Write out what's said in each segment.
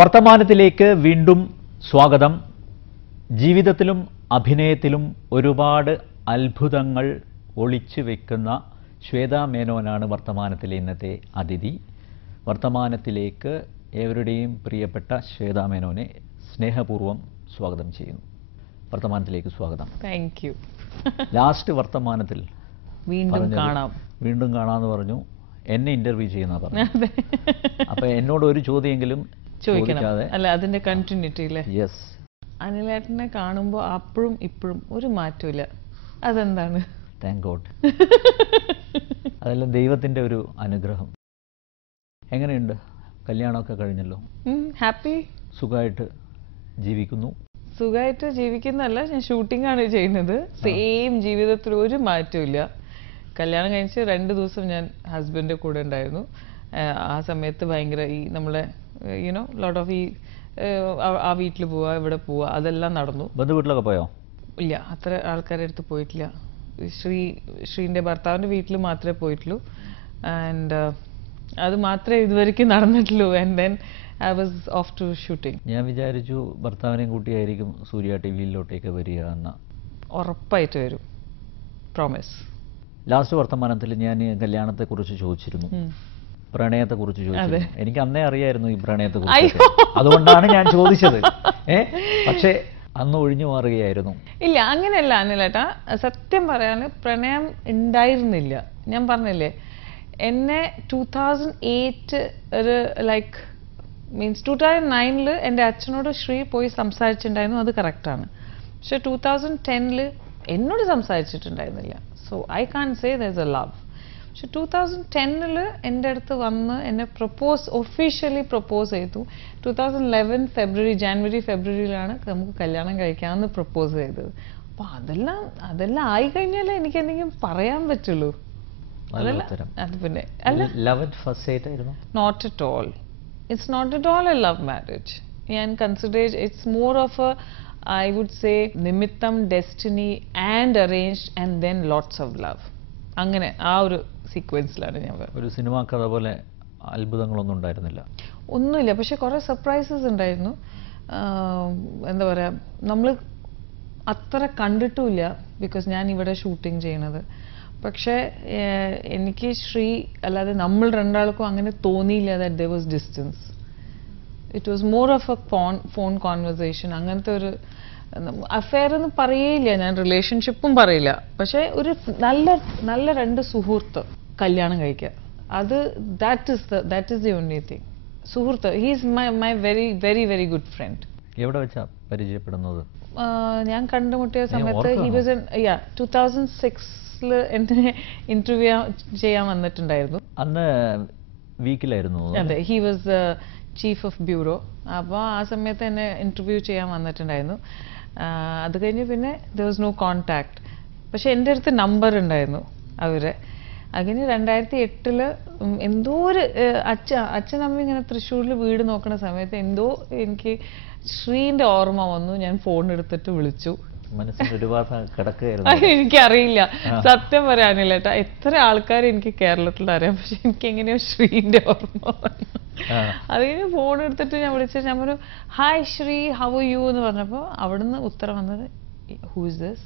വർത്തമാനത്തിലേക്ക് വീണ്ടും സ്വാഗതം. ജീവിതത്തിലും അഭിനയത്തിലും ഒരുപാട് അത്ഭുതങ്ങൾ ഒളിച്ചു വെക്കുന്ന ശ്വേതാ മേനോനാണ് വർത്തമാനത്തിലെ ഇന്നത്തെ അതിഥി. വർത്തമാനത്തിലേക്ക് ഏവരുടെയും പ്രിയപ്പെട്ട ശ്വേതാ മേനോനെ സ്നേഹപൂർവ്വം സ്വാഗതം ചെയ്യുന്നു. വർത്തമാനത്തിലേക്ക് സ്വാഗതം. Thank you. ലാസ്റ്റ് വർത്തമാനത്തിൽ വീണ്ടും കാണാമെന്ന് പറഞ്ഞു. എന്നെ ഇന്റർവ്യൂ ചെയ്യുന്ന പറഞ്ഞു. അപ്പൊ എന്നോട് ഒരു ചോദ്യമെങ്കിലും ചോദിക്കണം അല്ല, അതിന്റെ കണ്ടിന്യൂറ്റി അല്ലേ? യെസ്. അനിലേട്ടനെ കാണുമ്പോൾ അപ്പോഴും ഇപ്പോഴും ഒരു മാറ്റമില്ല. അതെന്താണ്? Thank God. അതെല്ലാം ദൈവത്തിന്റെ ഒരു അനുഗ്രഹം. എങ്ങനെയുണ്ട്? കല്യാണമൊക്കെ കഴിഞ്ഞല്ലോ. ഹാപ്പി. സുഖമായിട്ട് ജീവിക്കുന്നു? സുഖമായിട്ട് ജീവിക്കുന്നല്ല, ഞാൻ ഷൂട്ടിംഗ് ആണ് ചെയ്യുന്നത്. സെയിം ജീവിതത്തിൽ ഒരു മാറ്റമില്ല. കല്യാണം കഴിച്ച് 2 ദിവസം ഞാൻ ഹസ്ബൻഡിന്റെ കൂടെ ഉണ്ടായിരുന്നു. ആ സമയത്ത് ഭയങ്കര ഈ നമ്മളെ ലോട്ട് ഓഫ് ആ വീട്ടിൽ പോവാ ഇവിടെ പോവാ അതെല്ലാം നടന്നു. ബന്ധുവീട്ടിലൊക്കെ പോയോ? ഇല്ല, അത്ര ആൾക്കാരുടെ അടുത്ത് പോയിട്ടില്ല. ശ്രീന്റെ ഭർത്താവിന്റെ വീട്ടിൽ മാത്രമേ പോയിട്ടുള്ളൂ. ആൻഡ് അത് മാത്രമേ ഇതുവരെയ്ക്കും നടന്നിട്ടുള്ളൂ. And then I was off to shooting. ഞാൻ വിചാരിച്ചു ഭർത്താവിനെയും കൂട്ടിയായിരിക്കും സൂര്യ ടിവിയിലോട്ടേക്ക് വരിക എന്ന്. ഉറപ്പായിട്ട് വരും, പ്രോമിസ്. ലാസ്റ്റ് വർത്തമാനത്തിൽ ഞാൻ കല്യാണത്തെക്കുറിച്ച് ചോദിച്ചിരുന്നു, പ്രണയത്തെക്കുറിച്ച് ചോദിച്ചിരുന്നു. എനിക്ക് അന്നേ അറിയായിരുന്നു ഈ പ്രണയത്തെക്കുറിച്ച്, അതുകൊണ്ടാണ് ഞാൻ ചോദിച്ചത്. പക്ഷേ അന്ന് ഒഴിഞ്ഞു മാറുകയായിരുന്നു. ഇല്ല, അങ്ങനെയല്ല അനിലേട്ടാ. സത്യം പറയാൻ പ്രണയം ഉണ്ടായിരുന്നില്ല. ഞാൻ പറഞ്ഞില്ലേ, എന്നെ 2008 ഒരു ലൈക്ക് മീൻസ് 2009 എൻ്റെ അച്ഛനോട് ശ്രീ പോയി സംസാരിച്ചിട്ടുണ്ടായിരുന്നു. അത് കറക്റ്റാണ്. പക്ഷെ 2010 എന്നോട് സംസാരിച്ചിട്ടുണ്ടായിരുന്നില്ല. So I can say there is a love. പക്ഷെ 2010 എൻ്റെ അടുത്ത് വന്ന് എന്നെ ഒഫീഷ്യലി പ്രപ്പോസ് ചെയ്തു. 2011 ജാനുവരി ഫെബ്രുവരിയിലാണ് നമുക്ക് കല്യാണം കഴിക്കാമെന്ന് പ്രപ്പോസ് ചെയ്തത്. അപ്പോൾ അതെല്ലാം ആയിക്കഴിഞ്ഞാലേ എനിക്ക് എന്തെങ്കിലും പറയാൻ പറ്റുള്ളൂ. അത് പിന്നെ not at all. It's not at all a love marriage. ഞാൻ consider it's more of a I would say നിമിത്തം, destiny and arranged and then lots of love. അങ്ങനെ ആ ഒരു സീക്വൻസിലാണ് ഞാൻ. ഒരു സിനിമാ കഥ പോലെ അത്ഭുതങ്ങളൊന്നും ഉണ്ടായിരുന്നില്ല? ഒന്നുമില്ല, പക്ഷെ കുറേ സർപ്രൈസസ് ഉണ്ടായിരുന്നു. എന്താ പറയുക, നമ്മൾ അത്ര കണ്ടിട്ടുമില്ല, ബിക്കോസ് ഞാൻ ഇവിടെ ഷൂട്ടിംഗ് ചെയ്യണത്. പക്ഷേ എനിക്ക് ശ്രീ അല്ലാതെ നമ്മൾ രണ്ടാൾക്കും അങ്ങനെ തോന്നിയില്ല that there was distance. It was more of a phone conversation. അങ്ങനത്തെ ഒരു അഫെയർ എന്ന് പറയേയില്ല, ഞാൻ റിലേഷൻഷിപ്പും പറയില്ല. പക്ഷെ ഒരു നല്ല 2 സുഹൃത്ത് കല്യാണം കഴിക്കുക, അത് that is the only thing. സുഹൃത്ത്, he is my very very very good friend. എവിടെ വെച്ചാ പരിചയപ്പെടുന്നത്? ഞാൻ കണ്ടുമുട്ടിയ സമയത്ത് ഹി വാസ് 2006 എന്നെ ഇന്റർവ്യൂ ചെയ്യാൻ വന്നിട്ടുണ്ടായിരുന്നു. അന്ന് വീക്കിലായിരുന്നു. അതെ, he was chief of bureau. അപ്പോൾ ആ സമയത്ത് എന്നെ ഇന്റർവ്യൂ ചെയ്യാൻ വന്നിട്ടുണ്ടായിരുന്നു. അത് കഴിഞ്ഞ് പിന്നെ ദർ വാസ് നോ കോണ്ടാക്ട്. പക്ഷെ എൻ്റെ അടുത്ത് നമ്പർ ഉണ്ടായിരുന്നു അവരെ. അങ്ങനെ 2008 എന്തോ ഒരു അച്ഛനമ്മ ഇങ്ങനെ തൃശ്ശൂരിൽ വീട് നോക്കുന്ന സമയത്ത് എന്തോ എനിക്ക് ശ്രീന്റെ ഓർമ്മ വന്നു. ഞാൻ ഫോൺ എടുത്തിട്ട് വിളിച്ചു. എനിക്കറിയില്ല, സത്യം പറയാനില്ല കേട്ടോ. എത്ര ആൾക്കാർ എനിക്ക് കേരളത്തിൽ അറിയാം, പക്ഷെ എനിക്ക് എങ്ങനെയോ ശ്രീന്റെ ഓർമ്മ വന്നു. അത് കഴിഞ്ഞ് ഫോൺ എടുത്തിട്ട് ഞാൻ വിളിച്ചത്, ഞാൻ പറഞ്ഞു hi Shri, how are you എന്ന് പറഞ്ഞപ്പോൾ അവിടുന്ന് ഉത്തരം വന്നത് ഹൂ ഇസ് ദിസ്.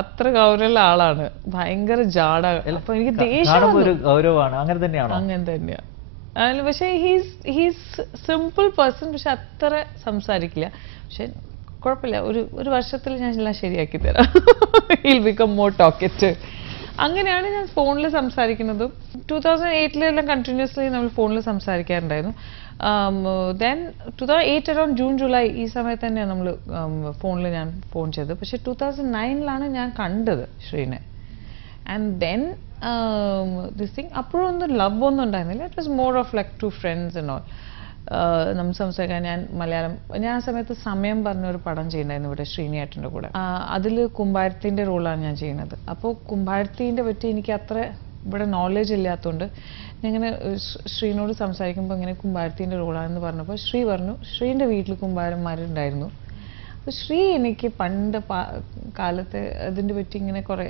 അത്ര ഗൗരവമുള്ള ആളാണ്, ഭയങ്കര ജാട. അപ്പൊ എനിക്ക് ഗൗരവമാണ്. അങ്ങനെ തന്നെയാണ്. അങ്ങനെ തന്നെയാ. പക്ഷെ ഹീസ് സിമ്പിൾ പേഴ്സൺ, പക്ഷെ അത്ര സംസാരിക്കില്ല. പക്ഷെ കുഴപ്പമില്ല, ഒരു വർഷത്തിൽ ഞാൻ എല്ലാം ശരിയാക്കി തരാം. He'll become more talkative. അങ്ങനെയാണ് ഞാൻ ഫോണിൽ സംസാരിക്കുന്നതും. 2008 കണ്ടിന്യൂസ്ലി നമ്മൾ ഫോണിൽ സംസാരിക്കാറുണ്ടായിരുന്നു. ദെൻ 2008 അറൌണ്ട് ജൂൺ ജൂലൈ ഈ സമയത്ത് തന്നെയാണ് നമ്മൾ ഫോണിൽ ഞാൻ ഫോൺ ചെയ്തത്. പക്ഷെ 2009 ഞാൻ കണ്ടത് ശ്രീനെ. ആൻഡ് ദെൻ ദിസ് തിങ് അപ്പോഴൊന്നും ലവ് ഒന്നും ഉണ്ടായിരുന്നില്ല. It was more of like 2 friends and all. നമ്മൾ സംസാരിക്കാൻ ഞാൻ ആ സമയത്ത് സമയം പറഞ്ഞൊരു പടം ചെയ്യുന്നുണ്ടായിരുന്നു ഇവിടെ ശ്രീനിയേട്ടൻ്റെ കൂടെ. അതിൽ കുമ്പാരത്തിൻ്റെ റോളാണ് ഞാൻ ചെയ്യുന്നത്. അപ്പോൾ കുമ്പാരത്തിൻ്റെ പറ്റി എനിക്ക് അത്ര ഇവിടെ നോളജ് ഇല്ലാത്തതുകൊണ്ട് ഞാനിങ്ങനെ ശ്രീനോട് സംസാരിക്കുമ്പോൾ ഇങ്ങനെ കുമ്പാരത്തിൻ്റെ റോളാണെന്ന് പറഞ്ഞപ്പോൾ ശ്രീ പറഞ്ഞു ശ്രീൻ്റെ വീട്ടിൽ കുമ്പാരന്മാരുണ്ടായിരുന്നു. അപ്പോൾ ശ്രീ എനിക്ക് പണ്ട് കാലത്ത് അതിൻ്റെ പറ്റി ഇങ്ങനെ കുറേ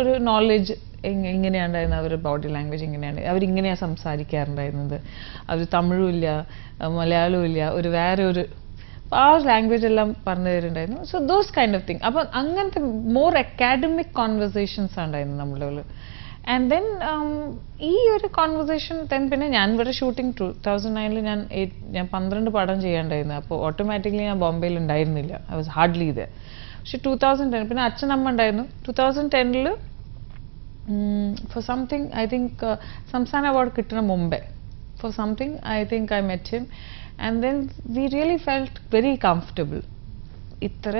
ഒരു നോളജ് ഇങ്ങനെയുണ്ടായിരുന്നു. അവരുടെ ബോഡി ലാംഗ്വേജ് ഇങ്ങനെയാണ്, അവരിങ്ങനെയാണ് സംസാരിക്കാറുണ്ടായിരുന്നത്. അവർ തമിഴും ഇല്ല മലയാളവും ഇല്ല, ഒരു വേറെ ഒരു ആ ലാംഗ്വേജ് എല്ലാം പറഞ്ഞു തരുന്നുണ്ടായിരുന്നു. So those kind of thing. അപ്പം അങ്ങനത്തെ മോർ അക്കാഡമിക് കോൺവെർസേഷൻസ് ഉണ്ടായിരുന്നു നമ്മളുടെ ഉള്ളിൽ. ആൻഡ് ദെൻ ഈ ഒരു കോൺവെർസേഷൻ പിന്നെ ഞാൻ ഇവിടെ ഷൂട്ടിങ് 2009 ഞാൻ 12 പടം ചെയ്യാണ്ടായിരുന്നു. അപ്പോൾ ഓട്ടോമാറ്റിക്കലി ഞാൻ ബോംബെയിൽ ഉണ്ടായിരുന്നില്ല. ഐ വാസ് ഹാർഡ്ലി ഇത്. പക്ഷെ 2010 പിന്നെ അച്ഛനമ്മ ഉണ്ടായിരുന്നു. 2010 for something I think Samsana award കിട്ടണ മുമ്പേ for something I think I met him and then we really felt very comfortable. ഇത്ര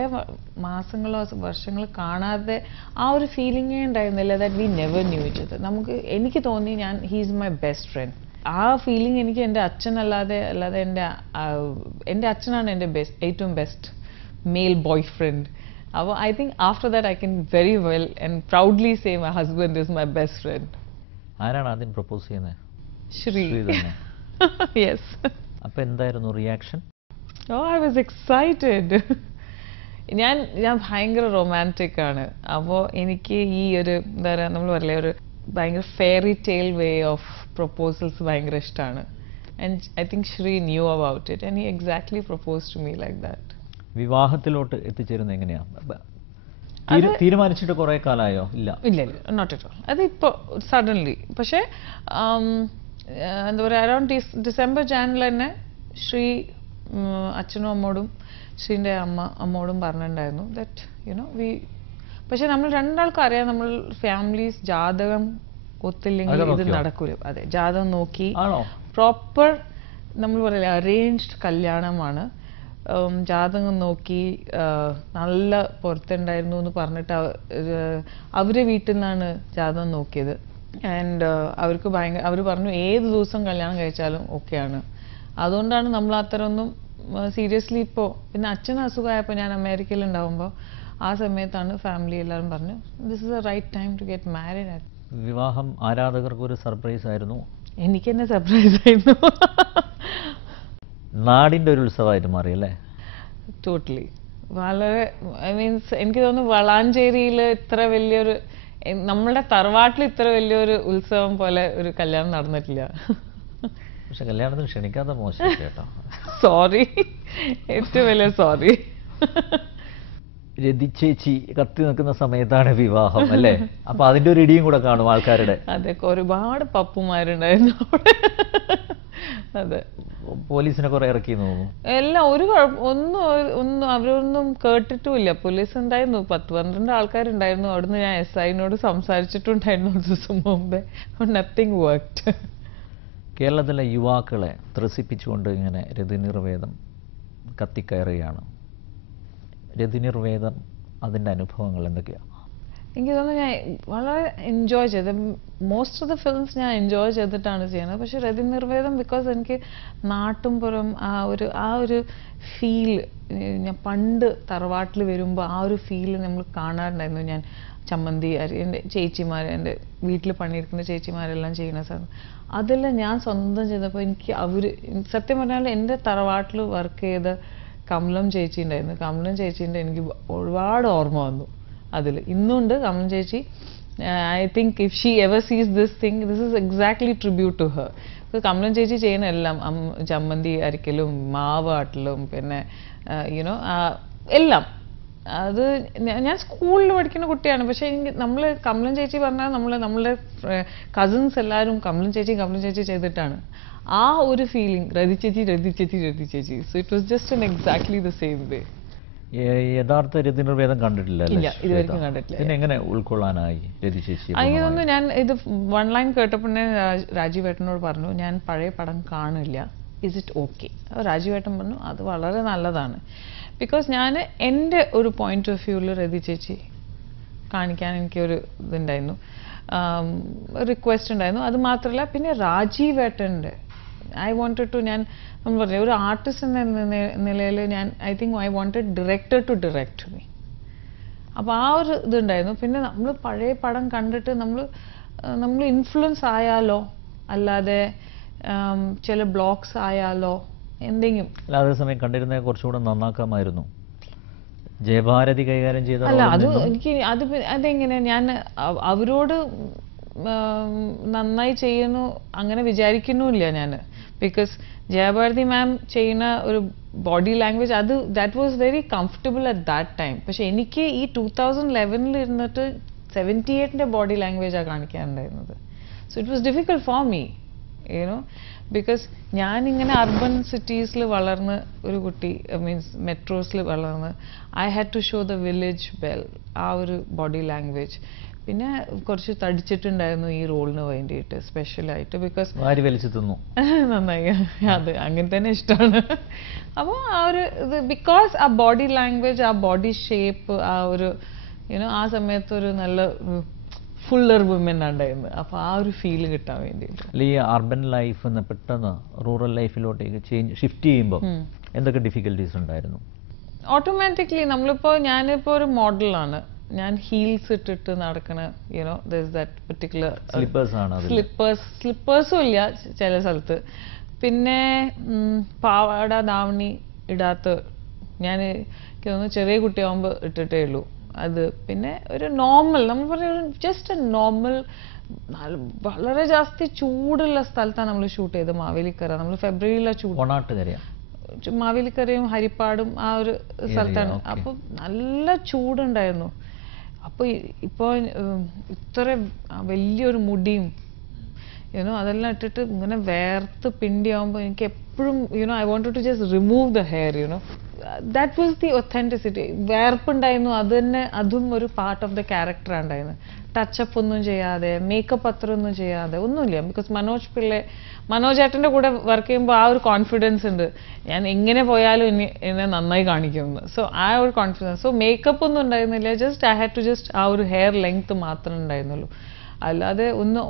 മാസങ്ങളോ വർഷങ്ങൾ കാണാതെ ആ ഒരു ഫീലിംഗേ ഉണ്ടായിരുന്നില്ല that we never knew each other. എനിക്ക് തോന്നി he is my best friend. ആ ഫീലിംഗ് എനിക്ക് എൻ്റെ അച്ഛനല്ലാതെ എൻ്റെ അച്ഛനാണ് എൻ്റെ ഏറ്റവും best male boy friend. I think after that I can very well and proudly say my husband is my best friend. ആരാണ് ആദ്യം പ്രപ്പോസ് ചെയ്യുന്നത്? ശ്രീ തന്നെ. Yes. അപ്പോൾ എന്തായിരുന്നു റിയാക്ഷൻ? I was excited. ഞാൻ ഭയങ്കര റൊമാൻറ്റിക് ആണ്. അപ്പോൾ എനിക്ക് ഈ ഒരു എന്താ പറയുക നമ്മൾ പറയില്ലേ ഒരു ഭയങ്കര fairy tale way of proposals ഭയങ്കര ഇഷ്ടമാണ്. And I think Shri knew about it and he exactly proposed to me like that. വിവാഹത്തിലോട്ട് എത്തിച്ചേരുന്നത് എങ്ങനെയാണ്? തീരുമാനിച്ചിട്ട് കുറേ കാലമായോ? ഇല്ല നോട്ട് അറ്റ് ഓൾ. അത് ഇപ്പോൾ സഡൻലി. പക്ഷേ എന്താ പറയുക അറൌണ്ട് ഡിസംബർ ജാനുവരി തന്നെ ശ്രീ അച്ഛനും അമ്മോടും ശ്രീൻ്റെ അമ്മോടും പറഞ്ഞിട്ടുണ്ടായിരുന്നു ദാറ്റ് പക്ഷെ നമ്മൾ രണ്ടാൾക്കും അറിയാം നമ്മൾ ഫാമിലീസ് ജാതകം ഒത്തില്ലെങ്കിൽ ഇത് നടക്കൂല. അതെ, ജാതകം നോക്കി പ്രോപ്പർ നമ്മൾ പറയില്ല അറേഞ്ച്ഡ് കല്യാണമാണ്. ജാതകം നോക്കി നല്ല പുറത്തുണ്ടായിരുന്നു എന്ന് പറഞ്ഞിട്ട് അവരെ വീട്ടിൽ നിന്നാണ് ജാതകം നോക്കിയത്. ആൻഡ് അവർ പറഞ്ഞു ഏത് ദിവസം കല്യാണം കഴിച്ചാലും ഓക്കെയാണ്. അതുകൊണ്ടാണ് നമ്മൾ അത്തരമൊന്നും സീരിയസ്ലി ഇപ്പോൾ പിന്നെ അച്ഛന് അസുഖമായപ്പോൾ ഞാൻ അമേരിക്കയിൽ ഉണ്ടാകുമ്പോൾ ആ സമയത്താണ് ഫാമിലി എല്ലാവരും പറഞ്ഞു this is a right time to get married. വിവാഹം ആരാധകർക്ക് ഒരു സർപ്രൈസ് ആയിരുന്നു. എനിക്ക് തന്നെ സർപ്രൈസ് ആയിരുന്നു. നാടിൻ്റെ ഒരു ഉത്സവമായിട്ട് മാറിയല്ലേ? ടോട്ടലി. വളരെ മീൻസ് എനിക്ക് തോന്നുന്നു വളാഞ്ചേരിയിൽ ഇത്ര വലിയൊരു നമ്മളുടെ തറവാട്ടിൽ ഇത്ര വലിയൊരു ഉത്സവം പോലെ ഒരു കല്യാണം നടന്നിട്ടില്ല. പക്ഷെ കല്യാണത്തിന് ക്ഷണിക്കാത്ത മോശം കേട്ടോ. സോറി, ഏറ്റവും വലിയ സോറി. രതി ചേച്ചി കത്തി നിൽക്കുന്ന സമയത്താണ് വിവാഹം അല്ലേ? അപ്പൊ അതിന്റെ ഒരു ഇടിയും കൂടെ കാണും ആൾക്കാരുടെ. അതെ, ഒരുപാട് പപ്പുമാരുണ്ടായിരുന്നു അവിടെ. അതെ, പോലീസിനെ കുറെ ഇറക്കി തോന്നുന്നു. എല്ലാം ഒരു ഒന്നും അവരൊന്നും കേട്ടിട്ടുമില്ല. പോലീസ് ഉണ്ടായിരുന്നു, 10-12 ആൾക്കാരുണ്ടായിരുന്നു. അവിടുന്ന് ഞാൻ SIനോട് സംസാരിച്ചിട്ടുണ്ടായിരുന്നു ഒരു ദിവസം മുമ്പേ. Nothing worked. കേരളത്തിലെ യുവാക്കളെ ത്രസിപ്പിച്ചുകൊണ്ട് ഇങ്ങനെ രതിനിർവേദം കത്തിക്കയറുകയാണ്. രതിനിർവേദം അതിൻ്റെ അനുഭവങ്ങൾ എന്തൊക്കെയാണ്? എനിക്ക് തോന്നുന്നു ഞാൻ വളരെ എൻജോയ് ചെയ്ത് മോസ്റ്റ് ഓഫ് ദ ഫിലിംസ് ഞാൻ എൻജോയ് ചെയ്തിട്ടാണ് ചെയ്യുന്നത്. പക്ഷെ രതിനിർവേദം ബിക്കോസ് എനിക്ക് നാട്ടുംപുറം ആ ഒരു ഫീൽ ഞാൻ പണ്ട് തറവാട്ടിൽ വരുമ്പോൾ ആ ഒരു ഫീൽ നമ്മൾ കാണാറുണ്ടായിരുന്നു. ഞാൻ ചമ്മന്തി എൻ്റെ ചേച്ചിമാർ എൻ്റെ വീട്ടിൽ പണിയെടുക്കുന്ന ചേച്ചിമാരെല്ലാം ചെയ്യുന്ന സാധനം അതെല്ലാം ഞാൻ സ്വന്തം ചെയ്തപ്പോൾ എനിക്ക് സത്യം പറഞ്ഞാൽ എൻ്റെ തറവാട്ടിൽ വർക്ക് ചെയ്ത കമലം ചേച്ചി ഉണ്ടായിരുന്നു. കമലം ചേച്ചീൻ്റെ എനിക്ക് ഒരുപാട് ഓർമ്മ വന്നു. അതിൽ ഇന്നുണ്ട് കമലം ചേച്ചി. I think if she ever sees this thing this is exactly tribute to her. Kamalam ചേച്ചി ചെയ്യുന്ന എല്ലാം ചമ്മന്തി അരിക്കലും മാവ് ആട്ടലും പിന്നെ എല്ലാം അത് ഞാൻ സ്കൂളിൽ പഠിക്കുന്ന കുട്ടിയാണ്. പക്ഷേ നമ്മൾ കമലം ചേച്ചി പറഞ്ഞാൽ നമ്മളുടെ കസിൻസ് എല്ലാവരും കമലം ചേച്ചി ചെയ്തിട്ടാണ് ആ ഒരു ഫീലിംഗ് രതി ചേച്ചി. So it was just exactly the same way. യഥാർത്ഥ രതിനിർവേദം കണ്ടിട്ടില്ല ഇല്ല, ഇതുവരെയ്ക്കും കണ്ടിട്ടില്ല. പിന്നെ എങ്ങനെ ഉൾക്കൊള്ളാനായി രതി ചേച്ചി? അയ്യൊന്ന് ഞാൻ ഇത് 1 ലൈൻ കേട്ടപ്പോൾ രാജീവ് ഏട്ടനോട് പറഞ്ഞു, ഞാൻ പഴയ പടം കാണില്ല, ഇസ് ഇറ്റ് ഓക്കെ? രാജീവ് ഏട്ടൻ പറഞ്ഞു അത് വളരെ നല്ലതാണ്. ബിക്കോസ് ഞാൻ എൻ്റെ ഒരു പോയിന്റ് ഓഫ് വ്യൂവിൽ രതി ചേച്ചി കാണിക്കാൻ എനിക്കൊരു ഇതുണ്ടായിരുന്നു, റിക്വസ്റ്റ് ഉണ്ടായിരുന്നു. അത് മാത്രമല്ല പിന്നെ രാജീവ് ഏട്ടൻ്റെ ഐ വാണ്ടഡ് ടു, ഞാൻ നമ്മൾ പറഞ്ഞു ഒരു ആർട്ടിസ്റ്റ് എന്ന നിലയിൽ ഞാൻ I think I wanted director to direct me. അപ്പോൾ ആ ഒരു ഇതുണ്ടായിരുന്നു. പിന്നെ നമ്മൾ പഴയ പടം കണ്ടിട്ട് നമ്മൾ ഇൻഫ്ലുവൻസ് ആയാലോ, അല്ലാതെ ചില ബ്ലോക്സ് ആയാലോ എന്തെങ്കിലും. അല്ല, അതേസമയം കണ്ടിരുന്ന കുറച്ചുകൂടെ നന്നാക്കാമായിരുന്നു. ജയഭാരതി കൈകാര്യം ചെയ്ത അല്ല, അത് എനിക്ക് അതെങ്ങനെ ഞാൻ അവരോട് നന്നായി ചെയ്യുന്നു അങ്ങനെ വിചാരിക്കുന്നുമില്ല ഞാൻ. ബിക്കോസ് ജയഭാരതി മാം ചെയ്യുന്ന ഒരു ബോഡി ലാംഗ്വേജ് അത് that was very comfortable at that time. പക്ഷെ എനിക്ക് ഈ 2011 ഇരുന്നിട്ട് 78ന്റെ ബോഡി ലാംഗ്വേജാണ് കാണിക്കാനുണ്ടായിരുന്നത്. So it was difficult for me you know, because ഞാനിങ്ങനെ അർബൻ സിറ്റീസിൽ വളർന്ന് ഒരു കുട്ടി, മീൻസ് മെട്രോസിൽ വളർന്ന് I had to show the village well, ആ ഒരു ബോഡി ലാംഗ്വേജ്. പിന്നെ കുറച്ച് തടിച്ചിട്ടുണ്ടായിരുന്നു ഈ റോളിന് വേണ്ടിയിട്ട് സ്പെഷ്യലായിട്ട്, ബിക്കോസ് വാരി വലിച്ചു തിന്നു നന്നായി, അത് അങ്ങനെ തന്നെ ഇഷ്ടമാണ്. അപ്പോൾ ആ ഒരു ഇത് ബിക്കോസ് ആ ബോഡി ലാംഗ്വേജ്, ആ ബോഡി ഷേപ്പ്, ആ ഒരു യുനോ ആ സമയത്ത് ഒരു നല്ല ഫുള്ളർ വുമൻ ഉണ്ടായിരുന്നു. അപ്പോൾ ആ ഒരു ഫീല് കിട്ടാൻ വേണ്ടിയിട്ട്. ഈ അർബൻ ലൈഫ് പെട്ടെന്ന് റൂറൽ ലൈഫിലോട്ടേക്ക് ഷിഫ്റ്റ് ചെയ്യുമ്പോൾ എന്തൊക്കെ ഡിഫിക്കൽട്ടീസ് ഉണ്ടായിരുന്നു? ഓട്ടോമാറ്റിക്കലി ഞാനിപ്പോൾ ഒരു മോഡലാണ്, ഞാൻ ഹീൽസ് ഇട്ടിട്ട് നടക്കണ യുനോ ദാറ്റ് പർട്ടിക്കുലർ സ്ലിപ്പേഴ്സും ഇല്ല ചില സ്ഥലത്ത്. പിന്നെ പാവാട ധാവണി ഇടാത്ത ഞാൻ ചെറിയ കുട്ടിയാകുമ്പോൾ ഇട്ടിട്ടേ ഉള്ളൂ അത്. പിന്നെ ഒരു നോർമൽ നമ്മൾ പറയുന്നത് ജസ്റ്റ് എ നോർമൽ, വളരെ ജാസ്തി ചൂടുള്ള സ്ഥലത്താണ് നമ്മൾ ഷൂട്ട് ചെയ്തത്. മാവേലിക്കര, നമ്മൾ ഫെബ്രുവരിയിലാണ് ഷൂട്ട്, മാവേലിക്കരയും ഹരിപ്പാടും ആ ഒരു സ്ഥലത്താണ്. അപ്പൊ നല്ല ചൂടുണ്ടായിരുന്നു. അപ്പൊ ഇപ്പൊ ഇത്ര വലിയൊരു മുടിയും യുനോ അതെല്ലാം ഇട്ടിട്ട് ഇങ്ങനെ വേർത്ത് പിണ്ടിയാവുമ്പോൾ എനിക്ക് എപ്പോഴും you know I wanted to just remove the hair you know. That was the authenticity. വേർപ്പുണ്ടായിരുന്നു, അത് തന്നെ, അതും ഒരു പാർട്ട് ഓഫ് ദ ക്യാരക്ടർ ഉണ്ടായിരുന്നു. ടച്ചപ്പ് ഒന്നും ചെയ്യാതെ, മേക്കപ്പ് അത്ര ഒന്നും ചെയ്യാതെ ഒന്നുമില്ല. ബിക്കോസ് മനോജ് ഏട്ടൻ്റെ കൂടെ വർക്ക് ചെയ്യുമ്പോൾ ആ ഒരു കോൺഫിഡൻസ് ഉണ്ട്, ഞാൻ എങ്ങനെ പോയാലും എന്നെ നന്നായി കാണിക്കുമെന്ന്. സോ ആ ഒരു കോൺഫിഡൻസ്. സോ മേക്കപ്പ് ഒന്നും ഉണ്ടായിരുന്നില്ല, just I had to just ആ ഒരു ഹെയർ ലെങ്ത് മാത്രമേ ഉണ്ടായിരുന്നുള്ളൂ. അല്ലാതെ ഒന്ന്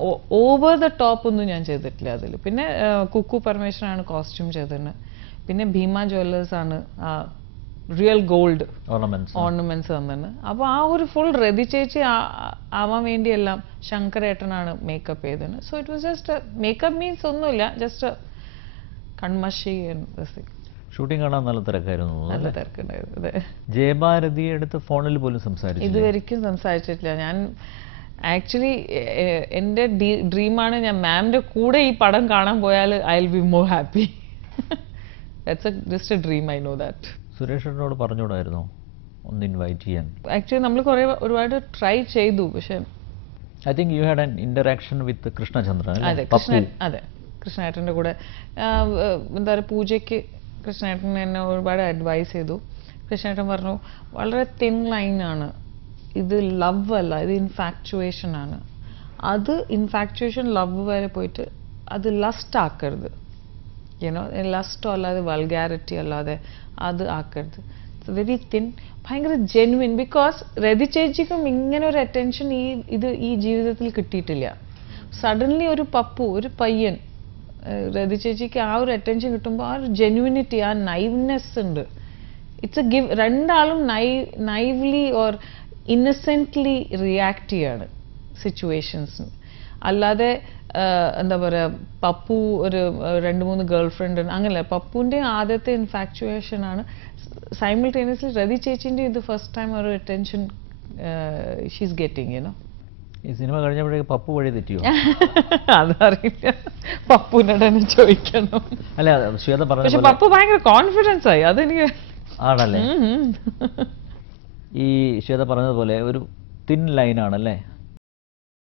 ഓവർ ദ ടോപ്പ് ഒന്നും ഞാൻ ചെയ്തിട്ടില്ല അതിൽ. പിന്നെ കുക്കു പരമേശ്വരനാണ് കോസ്റ്റ്യൂം ചെയ്തത്. പിന്നെ ഭീമ ജ്വല്ലേഴ്സ് ആണ് റിയൽ ഗോൾഡ് ഓർണമെന്റ്സ് തന്നത്. അപ്പോൾ ആ ഒരു ഫുൾ രതി ചേച്ചി ആവാൻ വേണ്ടിയെല്ലാം ശങ്കരേട്ടനാണ് മേക്കപ്പ് ചെയ്തത്. So it was just makeup means ഒന്നുമില്ല, ജസ്റ്റ് കൺമഷി. ഷൂട്ടിംഗ് കാണാൻ നല്ല തിരക്കായിരുന്നു. നല്ല തിരക്കുണ്ടായിരുന്നു. അതെ. ജയഭാരതി അടുത്ത് ഫോണിൽ പോലും സംസാരിച്ചു? ഇതുവരെയ്ക്കും സംസാരിച്ചിട്ടില്ല. ഞാൻ ആക്ച്വലി എൻ്റെ ഡ്രീമാണ്, ഞാൻ മാമിൻ്റെ കൂടെ ഈ പടം കാണാൻ പോയാൽ I will be more happy. Just a dream, I know that. സുരേഷിനോട് പറഞ്ഞുകൂടായിരുന്നോ ഒന്ന് ഇൻവൈറ്റ് ചെയ്യാൻ? ആക്ച്വലി നമ്മൾ ഒരുപാട് ട്രൈ ചെയ്തു, പക്ഷെ I think you had an interaction with Krishnachandran. അതെ, കൃഷ്ണേട്ടൻ്റെ കൂടെ എന്താ പറയുക, പൂജയ്ക്ക് കൃഷ്ണേട്ടൻ എന്നെ ഒരുപാട് അഡ്വൈസ് ചെയ്തു. കൃഷ്ണേട്ടൻ പറഞ്ഞു വളരെ തിൻ ലൈനാണ് ഇത്, ലവ് അല്ല, ഇത് ഇൻഫാക്ച്വേഷൻ ആണ്. അത് ഇൻഫാക്ച്വേഷൻ ലവ് വരെ പോയിട്ട് അത് ലസ്റ്റ് ആക്കരുത്, യുനോ ലസ്റ്റോ അല്ലാതെ വൾഗാരിറ്റി അല്ലാതെ അത് ആക്കരുത്. ഇറ്റ്സ് വെരി തിൻ, ഭയങ്കര ജെന്വിൻ. ബിക്കോസ് രതി ചേച്ചിക്കും ഇങ്ങനെ ഒരു അറ്റൻഷൻ ഈ ജീവിതത്തിൽ കിട്ടിയിട്ടില്ല. സഡൻലി ഒരു പപ്പു, ഒരു പയ്യൻ, രതി ചേച്ചിക്ക് ആ ഒരു അറ്റൻഷൻ കിട്ടുമ്പോൾ ആ ഒരു ജെന്വിനിറ്റി, ആ നൈവ്നെസ് ഉണ്ട്. It's A give. രണ്ടാളും നൈവ്ലി ഓർ ഇന്നസെന്റ്ലി റിയാക്ട് ചെയ്യാണ് സിറ്റുവേഷൻസിന്. അല്ലാതെ എന്താ പറയുക, പപ്പു ഒരു 2-3 ഗേൾ ഫ്രണ്ട് അങ്ങനെയല്ല. പപ്പുവിൻ്റെ ആദ്യത്തെ ഇൻഫാക്ച്വേഷൻ ആണ്. സൈമിൾട്ടേനിയസ്ലി രതി ചേച്ചിൻ്റെ ഇത് ഫസ്റ്റ് ടൈം ഒരു അറ്റൻഷൻ ഷീസ് ഗെറ്റിംഗ് യുനോ. ഈ സിനിമ കഴിഞ്ഞപ്പോഴേക്ക് പപ്പു വഴി തെറ്റിയോ? അതറിയില്ല, പപ്പുവിനോട് തന്നെ ചോദിക്കണം. അല്ല, ശ്വേത പറഞ്ഞു. പക്ഷെ പപ്പു ഭയങ്കര കോൺഫിഡൻസ് ആയി, അതെനിക്ക്. ആണല്ലേ? ഈ ശ്വേത പറഞ്ഞതുപോലെ ഒരു തിൻ ലൈനാണല്ലേ